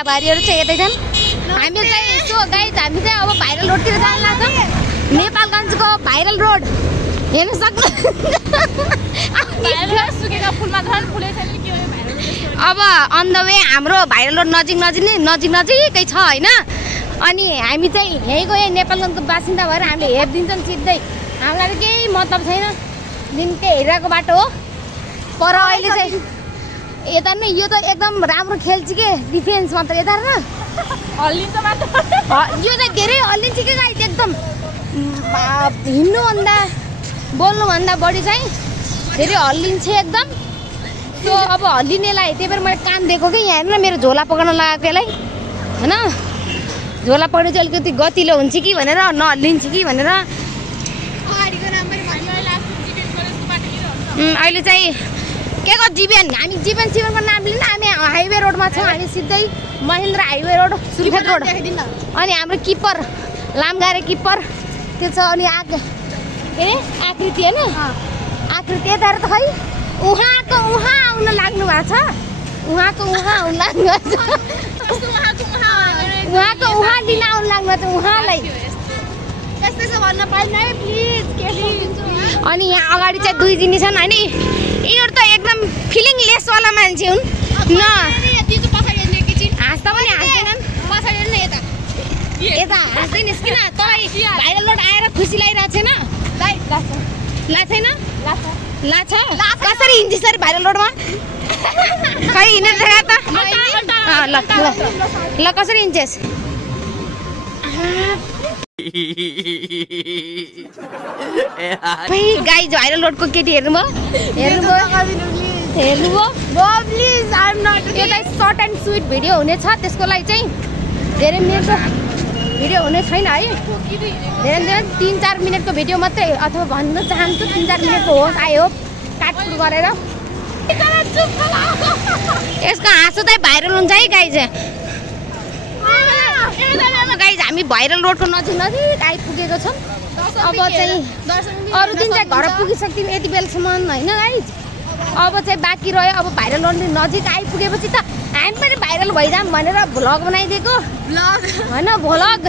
चियाबारीहरू चाहिँ यतै छन्। हामी चाहिँ यसो गाइज हामी चाहिँ अब भाइरल रोडतिर जान लाग्छौँ। नेपालगञ्जको भाइरल रोड हेर्नु सक्नुहुन्छ। अब अन द वे हाम्रो भाइरल रोड नजिकै छ होइन। अनि हामी चाहिँ यहीँको यही नेपालगञ्जको बासिन्दा भएर हामीले हेरिदिन्छौँ सिधै। हामीलाई त केही मतलब छैन, दिनकै हेरिरहेको बाटो हो। पर अहिले चाहिँ यता नै यो त एकदम राम्रो खेल्छ के डिफेन्स मात्र यता र हल्लिन्छ मात्र। यो चाहिँ धेरै हल्लिन्छ के गाइस, एकदम हिँड्नुभन्दा बोल्नुभन्दा बढी चाहिँ धेरै हल्लिन्छ एकदम। त्यो अब हल्लिनेलाई त्यही भएर मैले कान दिएको कि यहाँ हेर्नु न मेरो झोला पकाउन लगाएको यसलाई होइन। झोला पक्ने चाहिँ अलिकति गतिलो हुन्छ कि भनेर नहल्लिन्छ कि भनेर। अहिले चाहिँ के को जीवन हामी जीवनको नाम लिन हामी हाइवे रोडमा छौँ। हामी सिधै Mahendra highway road Surkhet road. अनि हाम्रो किपर लामगारे किपर त्यो छ। अनि के अरे आकृति होइन आकृति यता त खै उहाँको आउन लाग्नु भएको छ। उहाँको आउन लाग्नु भएको छ। उहाँको लिन आउनु लाग्नु भएको छ उहाँलाई। अनि यहाँ अगाडि चाहिँ दुई दिनी छन् होइन। यिनीहरू त एकदम फिलिङलेसवाला मान्छे हुन् न। हाँस्दा पनि हाँस्दैनन्। यता हाँस्दैनस् किन? तपाईँ भाइरल रोड आएर खुसी लागिरहेको छैन? छैन लाछ कसरी हिँड्छ सर भाइरल रोडमा? खै हिँडेर देखा त। ल कसरी हिँड्छस्? गाइज भाइरल रोडको केटी हेर्नुभयो? यो चाहिँ सर्ट एन्ड स्विट भिडियो हुनेछ। त्यसको लागि चाहिँ धेरै मिनटको भिडियो हुने छैन है। धेरै 3-4 मिनटको भिडियो मात्रै अथवा भन्न चाहन्छु 3-4 मिनटको होस्। आयो काटकुट गरेर यसको हाँसो चाहिँ भाइरल हुन्छ है गाइज। गाइज हामी भाइरल रोडको नजिक आइपुगेको छौँ। अब चाहिँ अरू दिन चाहिँ घर पुगिसक्यौँ यति बेलासम्म होइन गाइज। अब चाहिँ बाँकी रह्यो। अब भाइरल रोड नजिक आइपुगेपछि त हामी पनि भाइरल भइजाऊँ भनेर भ्लग बनाइदिएको होइन। भ्लग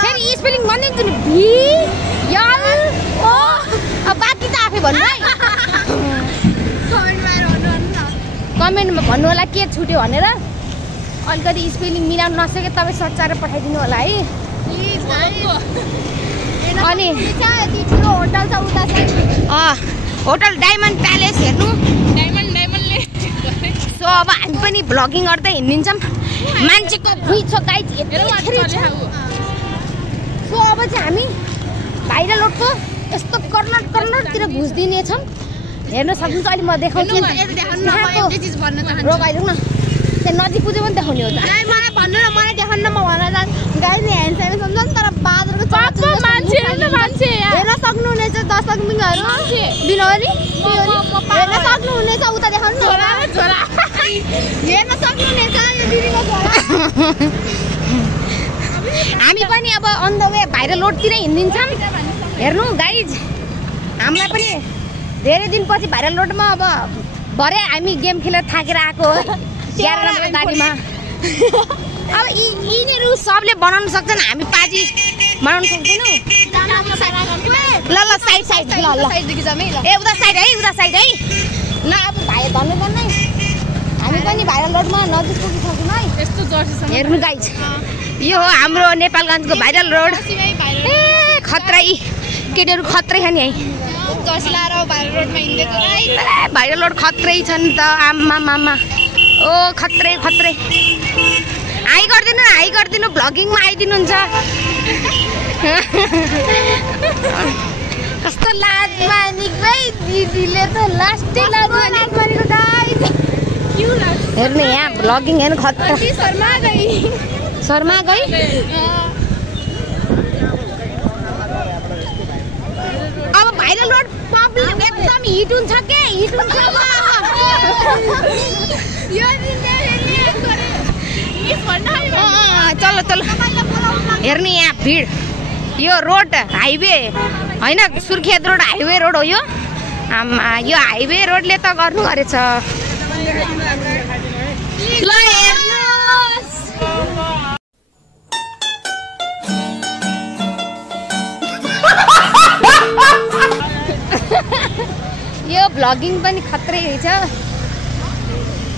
फेरि स्पेलिङ भनिदिन्छु नि VLO। बाँकी त आफै भन्नु है, कमेन्टमा भन्नु होला के छुट्यो भनेर। अलिकति स्पेलिङ मिलाउनु नसके तपाईँ सचाएर पठाइदिनु होला है। अनि होटल छ उता होटल डायमन्ड प्यालेस हेर्नु। सो अब हामी पनि भ्लगिङ गर्दै हिँडिन्छौँ। मान्छेको भुइँ छ गाइज यत्रो। सो अब चाहिँ हामी भाइरल रोडको यस्तो कर्नरतिर घुस्दिनेछौँ। हेर्न सक्नुहुन्छ। अहिले म देखाउँछु रोक आइदिउँ न। त्यहाँ नजिक पुग्यो पनि देखाउने हो त। मलाई भन्नु न, मलाई देखाउनु न। म भन्न चाहन्छु गाइज ह्यान्डसाइड सम्झ नि तर बादरको मान्छे हेर्न सक्नुहुनेछ। दर्शक मिनहरू बिनोरी हेर्न सक्नुहुनेछ। उता देखाउनु न, हेर्न सक्नुहुनेछ यो दिदीको छोरा। हामी पनि अब अन द वे भाइरल रोडतिर हिँडिन्छौँ। हेर्नु गाइज हामीलाई पनि धेरै दिनपछि भाइरल रोडमा अब भरे हामी गेम खेलेर थाकेर आएको हो 11 नम्बर गाडीमा। अब यिनीहरू सबले बनाउन सक्छन्, हामी पाजी बनाउन सक्दैनौँ। ल साइड ल ए उता साइड है ल। अब भाइ भन्नु पर्ने हामी पनि भाइरल रोडमा नजिक पुगिसक्यौँ है। हेर्नु गाइज यो हो हाम्रो नेपालगञ्जको भाइरल रोड। ए खत्रै केटीहरू खत्रै छ नि है। भाइरल रोड खत्रै छ नि त। आमा ओ खत्रै हाई गरिदिनु भ्लगिङमा आइदिनुहुन्छ। कस्तो लाज मानेको भाइ दिदीले त लास्टै लाज मानेको गाइस। हेर्नु यहाँ भ्लगिङ हेर्नु खत्रा। शर्मा गई अब भाइरल रोड पब्लिक एकदम हिट हुन्छ के हिट हुन्छ। चलो हेर्ने यहाँ भिड। यो रोड हाइवे होइन सुर्खेत रोड हाइवे रोड हो यो। यो हाइवे रोडले त गर्नु गरेछ। भ्लगिङ पनि खत्रै रहेछ।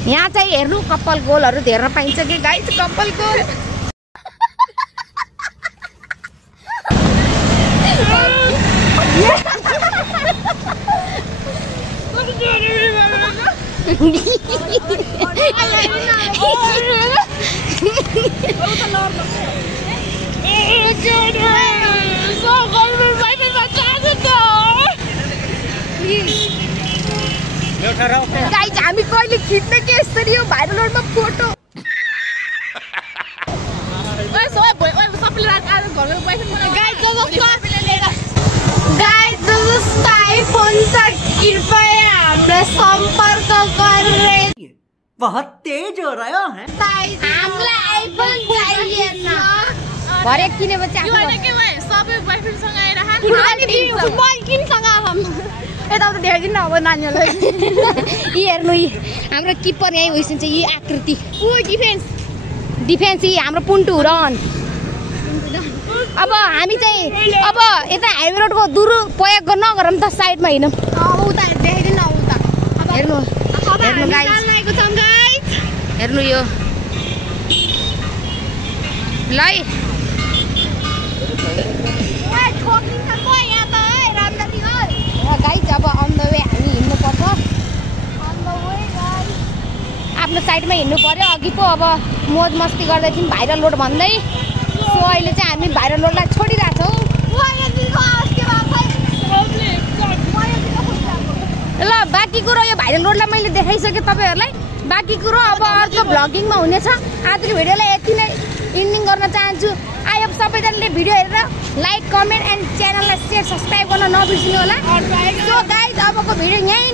यहाँ चाहिँ हेर्नु कपाल गोलहरू धेर्न पाइन्छ कि गाइस, कपाल गोल। गाइस हामी कहिले खिच्ने के यसरी यो भाइरल रोडमा फोटो। संपर्क बहुत तेज हो रहा है। हामीलाई आइफोन चाहिए न। भरे किनेपछि यताउता देखाइदिनु अब नानीहरूलाई। यी हेर्नु, यी हाम्रो किपर यहीँ होइसिन्छ। यी आकृति डिफेन्स यी हाम्रो पुन्टु रन। अब हामी चाहिँ अब यता हाइवे रोडको दुरुपयोग नगरौँ त, साइडमा हिँडौँ। उता देखाइदिनु न उता। हेर्नु हेर्नु गाइस, हेर्नु यो ल है। गाइस अब अन द वे हामी हिँड्नुपर्छ। आफ्नो साइडमा हिँड्नु पर्यो। अघि पो अब मोज मस्ती गर्दै थियौँ भाइरल रोड भन्दै। सो अहिले चाहिँ हामी भाइरल रोडलाई छोडिरहेछौँ। ल बाँकी कुरो यो भाइरल रोडलाई मैले देखाइसकेँ तपाईँहरूलाई। बाँकी कुरो अब अर्को भ्लगिङमा हुनेछ। आजको भिडियोलाई यति नै इन्डिङ गर्न चाहन्छु। आई होप सबैजनाले भिडियो हेरेर लाइक कमेन्ट एन्ड च्यानललाई सेयर सब्सक्राइब गर्न नबिर्सिनु होला। सो गाइज अबको भिडियो यहीँ